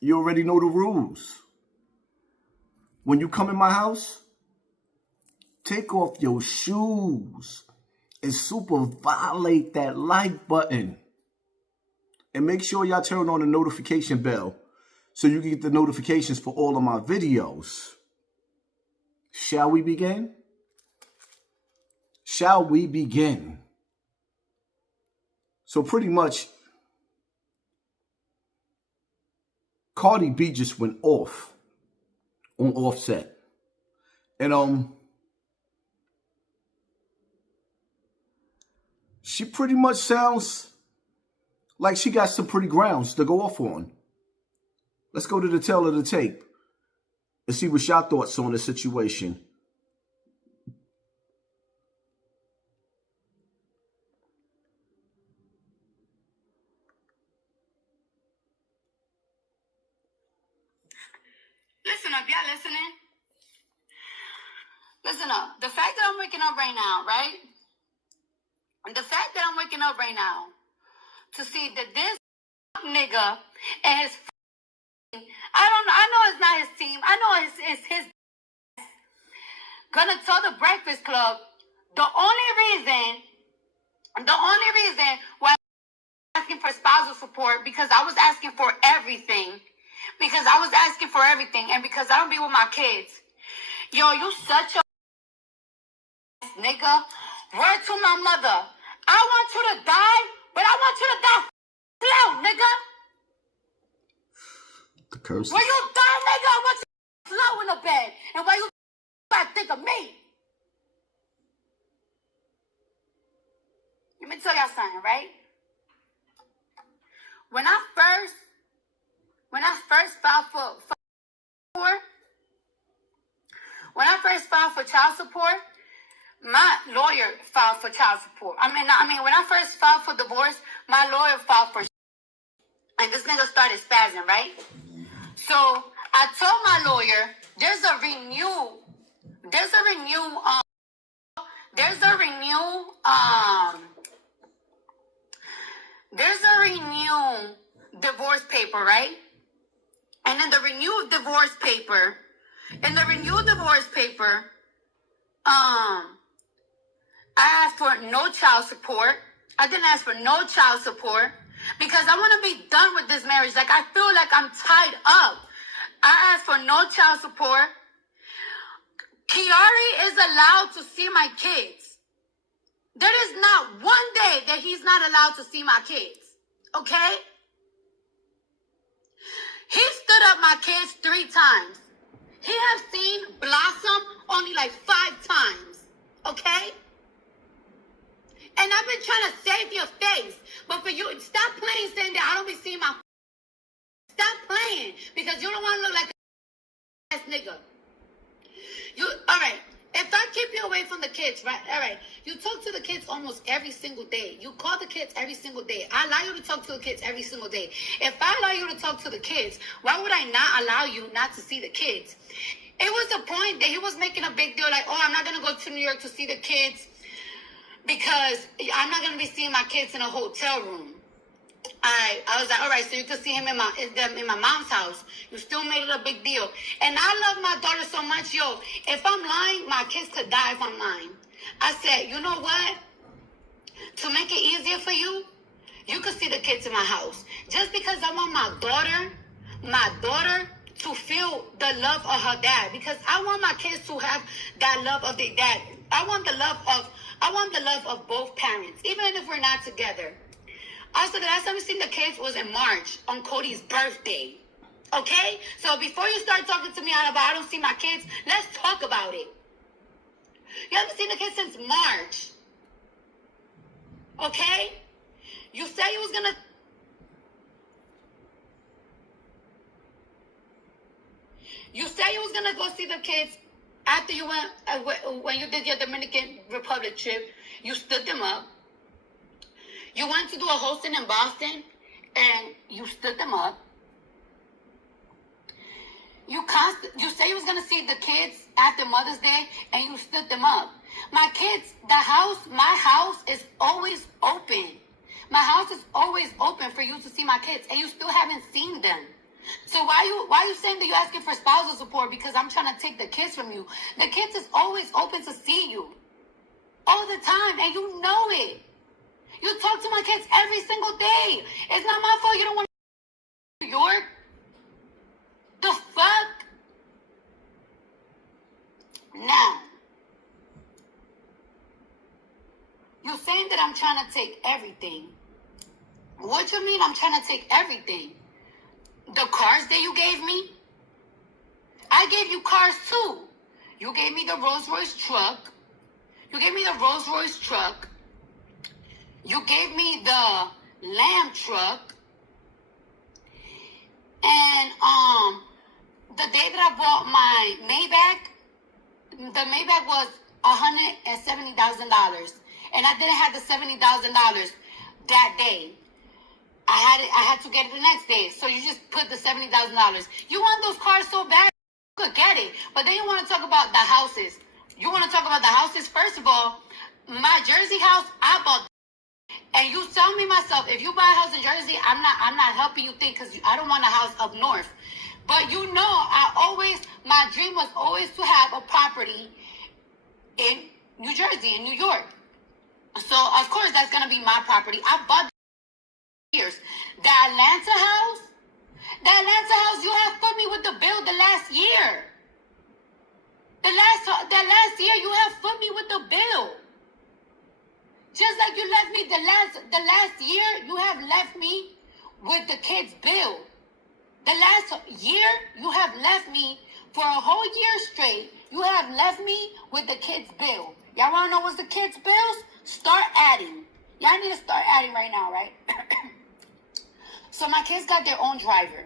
You already know the rules. When you come in my house, take off your shoes and super violate that like button. And make sure y'all turn on the notification bell so you can get the notifications for all of my videos. Shall we begin? Shall we begin? So pretty much, Cardi B just went off on Offset. And she pretty much sounds like she got some pretty grounds to go off on. Let's go to the tail of the tape and see what y'all thoughts on the situation. Listen up, y'all listening? Listen up. The fact that I'm waking up right now, right? The fact that I'm waking up right now to see that this nigga and his I know it's not his team. I know it's his gonna tell the Breakfast Club the only reason why I'm asking for spousal support because I was asking for everything. Because I was asking for everything and because I don't be with my kids. Yo, you such a nigga. Word to my mother. I want you to die, but I want you to die slow, nigga. The curse. When you die, nigga, I want you to slow in the bed. And while you think of me. Let me tell y'all something, right? When I first filed for child support, my lawyer filed for child support. I mean, when I first filed for divorce, my lawyer filed for, and this nigga started spazzing, right? So I told my lawyer, there's a renew divorce paper, right? And in the renewed divorce paper, I asked for no child support. I didn't ask for no child support because I want to be done with this marriage. Like, I feel like I'm tied up. I asked for no child support. Kiari is allowed to see my kids. There is not one day that he's not allowed to see my kids. Okay? He stood up my kids 3 times. He has seen Blossom only like 5 times. Okay? And I've been trying to save your face. But for you, stop playing saying that I don't be seeing my... Stop playing. Because you don't want to look like a ass nigga. Alright. If I keep you away from the kids, right? Alright. You talk to the kids almost every single day. You call the kids every single day. I allow you to talk to the kids every single day. If I allow you to talk to the kids, why would I not allow you not to see the kids? It was a point that he was making a big deal like, oh, I'm not going to go to New York to see the kids because I'm not going to be seeing my kids in a hotel room. I was like, all right, so you can see him in my mom's house. You still made it a big deal. And I love my daughter so much. Yo, if I'm lying, my kids could die if I'm lying. I said, you know what? To make it easier for you, you could see the kids in my house. Just because I want my daughter to feel the love of her dad. Because I want my kids to have that love of their dad. I want the love of both parents, even if we're not together. Also, the last time we seen the kids was in March on Cody's birthday. Okay? So before you start talking to me about I don't see my kids, let's talk about it. You haven't seen the kids since March. Okay? You said you was gonna... You said you was gonna go see the kids after you went, when you did your Dominican Republic trip. You stood them up. You went to do a hosting in Boston, and you stood them up. You said you was going to see the kids after Mother's Day, and you stood them up. My kids, my house is always open. My house is always open for you to see my kids, and you still haven't seen them. So why you saying that you're asking for spousal support? Because I'm trying to take the kids from you. The kids is always open to see you. All the time. And you know it. You talk to my kids every single day. It's not my fault you don't want to New York. The fuck? Now, you're saying that I'm trying to take everything. What you mean I'm trying to take everything? The cars that you gave me? I gave you cars too. You gave me the Rolls Royce truck. You gave me the Rolls Royce truck. You gave me the Lamb truck. And the day that I bought my Maybach, the Maybach was $170,000. And I didn't have the $70,000 that day. I had to get it the next day. So you just put the $70,000. You want those cars so bad, you could get it. But then you want to talk about the houses. You want to talk about the houses? First of all, my Jersey house, I bought. And you tell me myself, if you buy a house in Jersey, I'm not helping you think, because I don't want a house up north. But you know, my dream was always to have a property in New Jersey, in New York. So of course that's gonna be my property. I bought years. The Atlanta house, you have put me with the bill the last year. The last year you have put me with the bill. Just like you left me the last year, you have left me with the kids' bill. The last year, you have left me for a whole year straight. You have left me with the kids' bill. Y'all want to know what's the kids' bills? Start adding. Y'all need to start adding right now, right? So my kids got their own driver.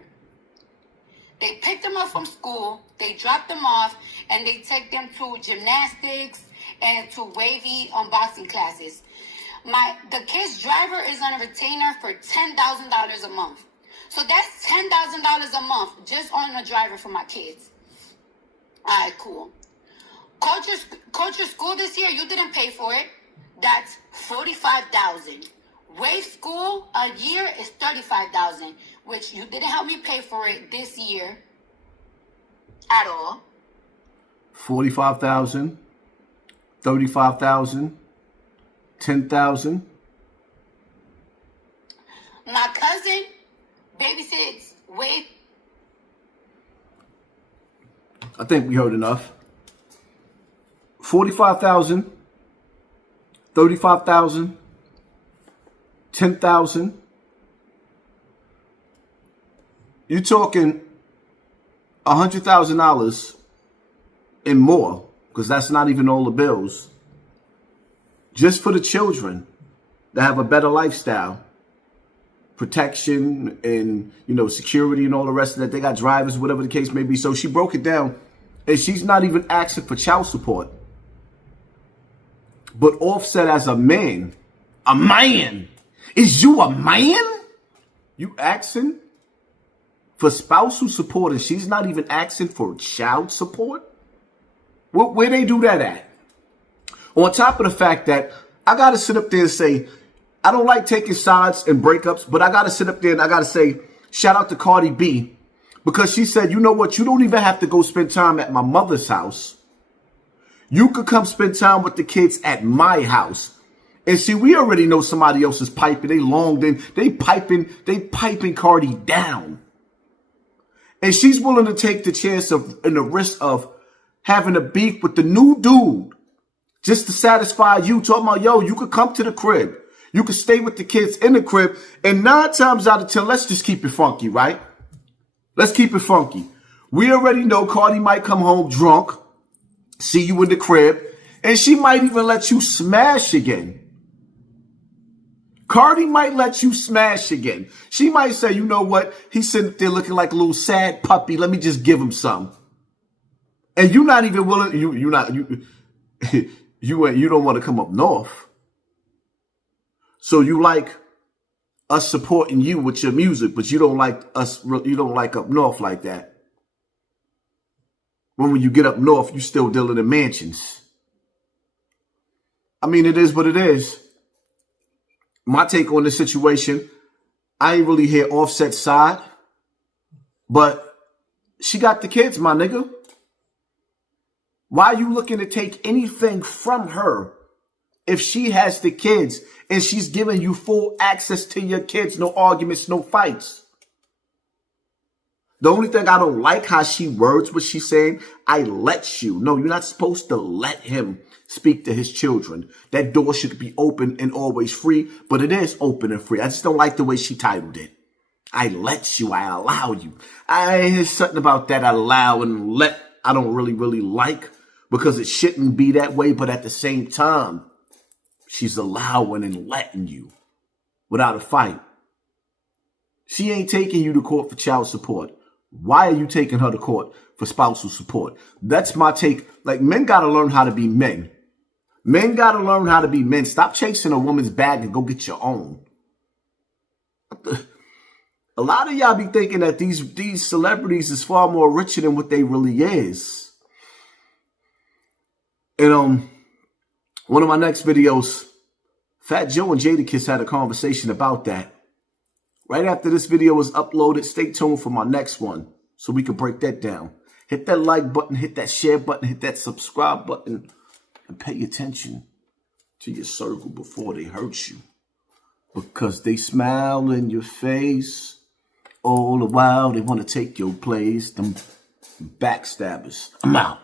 They picked them up from school, they dropped them off, and they take them to gymnastics and to wavy unboxing classes. The kid's driver is on a retainer for $10,000 a month. So that's $10,000 a month just on a driver for my kids. All right, cool. Culture school this year, you didn't pay for it. That's $45,000. Wave school a year is $35,000, which you didn't help me pay for it this year at all. 45,000, 35,000, 10,000. My cousin babysits Wave. I think we heard enough. 45,000, 35,000, 10,000. You're talking $100,000 and more, because that's not even all the bills. Just for the children that have a better lifestyle, protection and, security and all the rest of that. They got drivers, whatever the case may be. So she broke it down, and she's not even asking for child support. But Offset as a man, is you a man? You asking for spousal support, and she's not even asking for child support? Where they do that at? On top of the fact that I got to sit up there and say, I don't like taking sides and breakups, but I got to sit up there and I got to say, shout out to Cardi B, because she said, you know what? You don't even have to go spend time at my mother's house. You could come spend time with the kids at my house. And see, we already know somebody else is piping. They piping Cardi down. And she's willing to take the chance and the risk of having a beef with the new dude just to satisfy you. Talking about, yo, you could come to the crib. You could stay with the kids in the crib. And 9 times out of 10, let's just keep it funky, right? Let's keep it funky. We already know Cardi might come home drunk, see you in the crib, and she might even let you smash again. Cardi might let you smash again. She might say, you know what? He's sitting there looking like a little sad puppy. Let me just give him some. And you're not even willing. You don't want to come up north. So you like us supporting you with your music, but you don't like us. You don't like up north like that. When you get up north, you still dealing in mansions. I mean, it is what it is. My take on this situation, I ain't really hear Offset's side. But she got the kids, my nigga. Why are you looking to take anything from her if she has the kids and she's giving you full access to your kids? No arguments, no fights. The only thing I don't like how she words what she's saying, I let you. No, you're not supposed to let him speak to his children. That door should be open and always free, but it is open and free. I just don't like the way she titled it. I let you, I allow you. There's something about that allow and let I don't really like, because it shouldn't be that way, but at the same time, she's allowing and letting you without a fight. She ain't taking you to court for child support. Why are you taking her to court for spousal support? That's my take. Like, men got to learn how to be men. Men got to learn how to be men. Stop chasing a woman's bag and go get your own. A lot of y'all be thinking that these celebrities is far more richer than what they really is. And one of my next videos, Fat Joe and Jadakiss had a conversation about that. Right after this video is uploaded, stay tuned for my next one so we can break that down. Hit that like button, hit that share button, hit that subscribe button, and pay attention to your circle before they hurt you. Because they smile in your face all the while they want to take your place. Them backstabbers. I'm out.